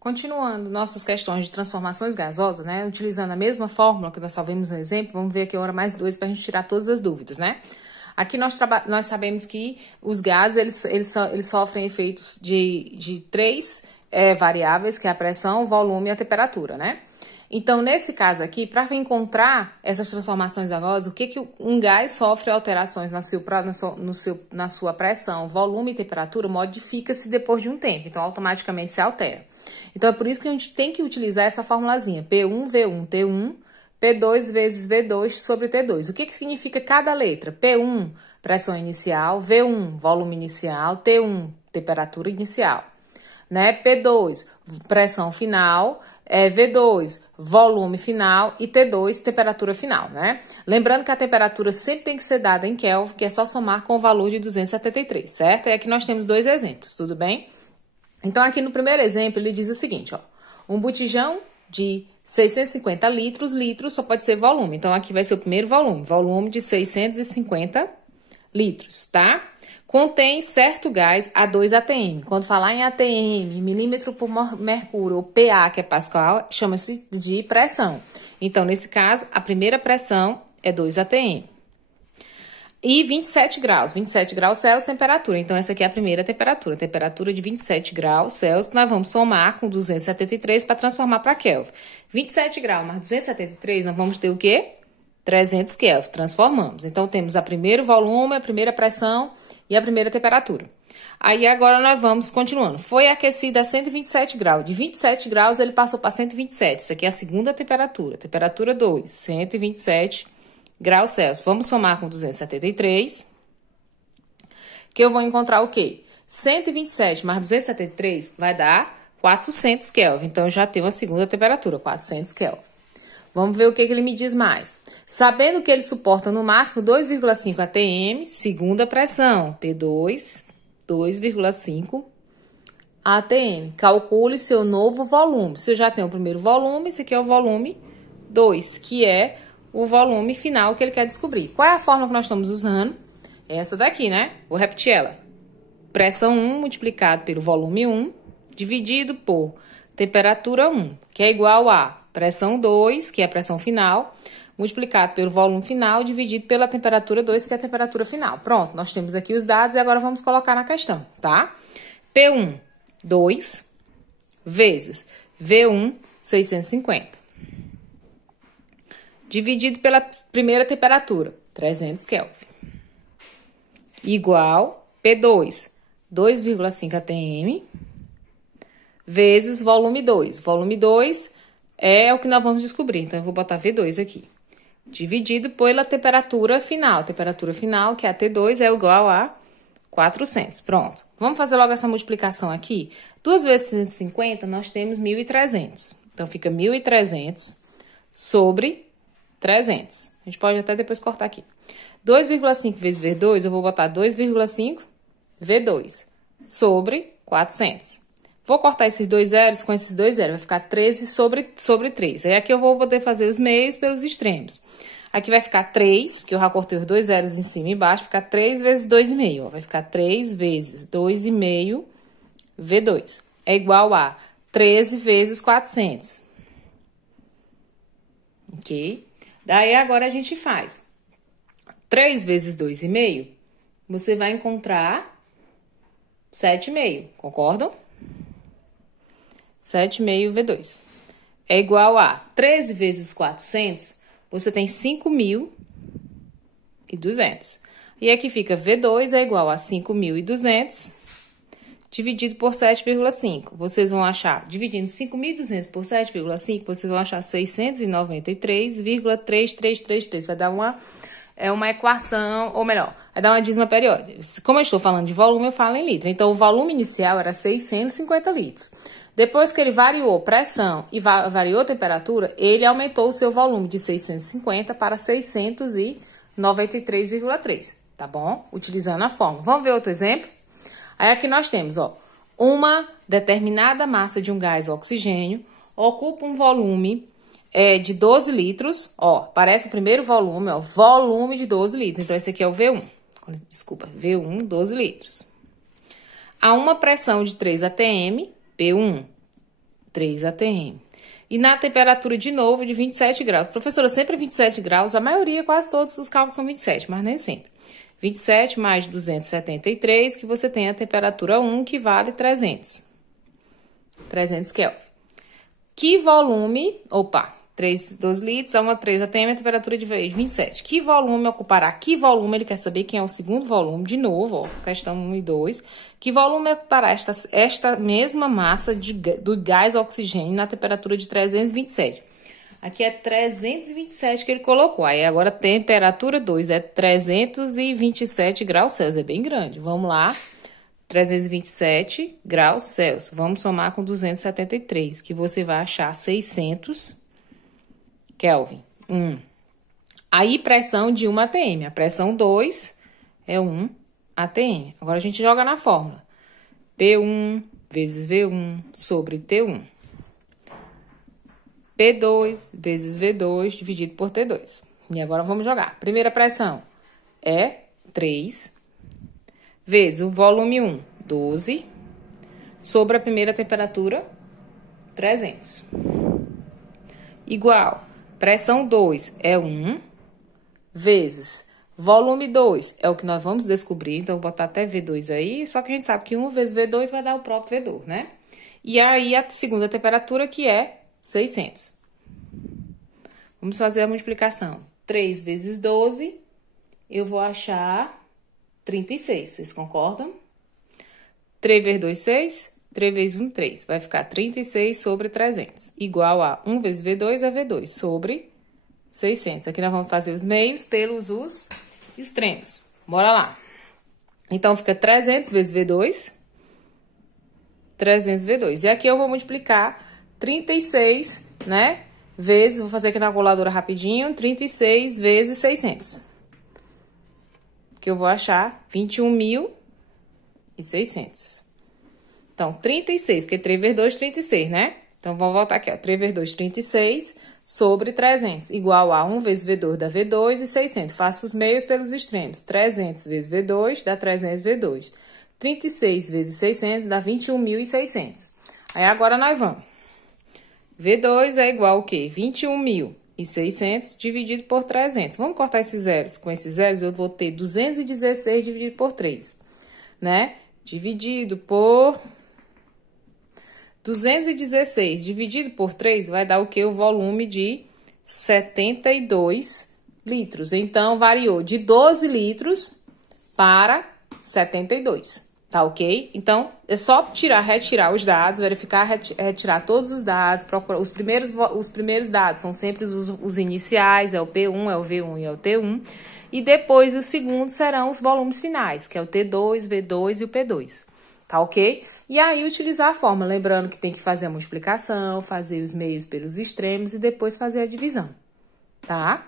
Continuando nossas questões de transformações gasosas, né? Utilizando a mesma fórmula que nós só vimos no exemplo, vamos ver aqui a hora mais 2 para a gente tirar todas as dúvidas, né? Aqui nós sabemos que os gases, eles sofrem efeitos de três variáveis, que é a pressão, o volume e a temperatura, né? Então, nesse caso aqui, para encontrar essas transformações gasosas, o que um gás sofre alterações na sua pressão, volume e temperatura, modifica-se depois de um tempo, então automaticamente se altera. Então, é por isso que a gente tem que utilizar essa formulazinha, P1, V1, T1, P2 vezes V2 sobre T2. O que significa cada letra? P1, pressão inicial, V1, volume inicial, T1, temperatura inicial. Né? P2, pressão final, V2, volume final e T2, temperatura final, né? Lembrando que a temperatura sempre tem que ser dada em Kelvin, que é só somar com o valor de 273, certo? E aqui nós temos dois exemplos, tudo bem? Então, aqui no primeiro exemplo, ele diz o seguinte, ó. Um botijão de 650 litros só pode ser volume. Então, aqui vai ser o primeiro volume de 650 litros, tá? Contém certo gás A2 ATM. Quando falar em ATM, milímetro por mercúrio, ou PA, que é Pascal, chama-se de pressão. Então, nesse caso, a primeira pressão é 2 ATM. E 27 graus Celsius, temperatura. Então, essa aqui é a primeira temperatura. Temperatura de 27 graus Celsius, nós vamos somar com 273 para transformar para Kelvin. 27 graus mais 273, nós vamos ter o quê? 300 Kelvin. Transformamos. Então, temos o primeiro volume, a primeira pressão e a primeira temperatura. Aí, agora, nós vamos continuando. Foi aquecido a 127 graus. De 27 graus, ele passou para 127. Isso aqui é a segunda temperatura. Temperatura 2, 127 graus Celsius. Vamos somar com 273, que eu vou encontrar o quê? 127 mais 273 vai dar 400 Kelvin. Então, eu já tenho a segunda temperatura, 400 Kelvin. Vamos ver o que ele me diz mais. Sabendo que ele suporta no máximo 2,5 ATM, segunda pressão, P2, 2,5 ATM. Calcule seu novo volume. Se eu já tenho o primeiro volume, esse aqui é o volume 2, que é o volume final que ele quer descobrir. Qual é a fórmula que nós estamos usando? Essa daqui, né? Vou repetir ela. Pressão 1 multiplicado pelo volume 1, dividido por temperatura 1, que é igual a pressão 2, que é a pressão final, multiplicado pelo volume final, dividido pela temperatura 2, que é a temperatura final. Pronto, nós temos aqui os dados e agora vamos colocar na questão, tá? P1, 2, vezes V1, 650. Dividido pela primeira temperatura, 300 Kelvin. Igual P2, 2,5 ATM, vezes volume 2. Volume 2 é o que nós vamos descobrir. Então, eu vou botar V2 aqui. Dividido pela temperatura final. Temperatura final, que é a T2, é igual a 400. Pronto. Vamos fazer logo essa multiplicação aqui. 2 vezes 150, nós temos 1.300. Então, fica 1.300 sobre 300. A gente pode até depois cortar aqui. 2,5 vezes V2, eu vou botar 2,5 V2 sobre 400. Vou cortar esses dois zeros com esses dois zeros. Vai ficar 13 sobre 3. Aí aqui eu vou poder fazer os meios pelos extremos. Aqui vai ficar 3, porque eu já cortei os dois zeros em cima e embaixo. Vai ficar 3 vezes 2,5. Vai ficar 3 vezes 2,5 V2. É igual a 13 vezes 400. Ok? Daí, agora, a gente faz 3 vezes 2,5, você vai encontrar 7,5, concordam? 7,5 V2. É igual a 13 vezes 400, você tem 5.200. E aqui fica V2 é igual a 5.200, dividido por 7,5. Vocês vão achar, dividindo 5.200 por 7,5, vocês vão achar 693,3333. Vai dar uma equação, ou melhor, vai dar uma dízima periódica. Como eu estou falando de volume, eu falo em litro. Então, o volume inicial era 650 litros. Depois que ele variou pressão e variou temperatura, ele aumentou o seu volume de 650 para 693,3, tá bom? Utilizando a fórmula. Vamos ver outro exemplo? Aí aqui nós temos, ó, uma determinada massa de um gás oxigênio ocupa um volume de 12 litros, ó, parece o primeiro volume, ó, volume de 12 litros. Então, esse aqui é o V1, desculpa, V1, 12 litros. A uma pressão de 3 atm, P1, 3 atm. E na temperatura, de novo, de 27 graus. Professora, sempre 27 graus, a maioria, quase todos os cálculos são 27, mas nem sempre. 27 mais 273, que você tem a temperatura 1, que vale 300. 300 Kelvin. Que volume, 2 litros a 3 atm, a temperatura de 27. Que volume ocupará? Que volume, ele quer saber quem é o segundo volume, de novo, ó, questão 1 e 2. Que volume ocupará esta mesma massa do gás oxigênio na temperatura de 327? Aqui é 327 que ele colocou. Aí agora temperatura 2 é 327 graus Celsius, é bem grande. Vamos lá. 327 graus Celsius. Vamos somar com 273, que você vai achar 600 Kelvin. Aí, pressão de 1 atm. A pressão 2 é 1 atm. Agora, a gente joga na fórmula. P1 vezes V1 sobre T1. P2 vezes V2 dividido por T2. E agora, vamos jogar. Primeira pressão é 3 vezes o volume 1, 12, sobre a primeira temperatura, 300. Igual, pressão 2 é 1, vezes volume 2, é o que nós vamos descobrir, então vou botar até V2 aí, só que a gente sabe que 1 vezes V2 vai dar o próprio V2, né? E aí, a segunda temperatura, que é 600. Vamos fazer a multiplicação. 3 vezes 12, eu vou achar 36, vocês concordam? 3 vezes 2, 6. 3 vezes 1, 3. Vai ficar 36 sobre 300. Igual a 1 vezes V2 é V2 sobre 600. Aqui nós vamos fazer os meios pelos os extremos. Bora lá. Então, fica 300 vezes V2. 300 V2. E aqui eu vou multiplicar 36, né? Vezes, vou fazer aqui na calculadora rapidinho. 36 vezes 600. Que eu vou achar 21.600. Então, 36, porque 3 vezes 2, 36, né? Então, vamos voltar aqui, ó. 3 vezes 2, 36, sobre 300. Igual a 1 vezes V2 dá V2 e 600. Faço os meios pelos extremos. 300 vezes V2 dá 300 V2. 36 vezes 600 dá 21.600. Aí, agora nós vamos. V2 é igual ao quê? 21.600 dividido por 300. Vamos cortar esses zeros. Com esses zeros, eu vou ter 216 dividido por 3, né? Dividido por 216 dividido por 3 vai dar o quê? O volume de 72 litros. Então, variou de 12 litros para 72. Tá ok? Então, é só retirar os dados, verificar, retirar todos os dados, procurar os primeiros dados são sempre os iniciais, é o P1, é o V1 e é o T1. E depois os segundos serão os volumes finais, que é o T2, V2 e o P2. Tá ok? E aí, utilizar a fórmula, lembrando que tem que fazer a multiplicação, fazer os meios pelos extremos e depois fazer a divisão. Tá?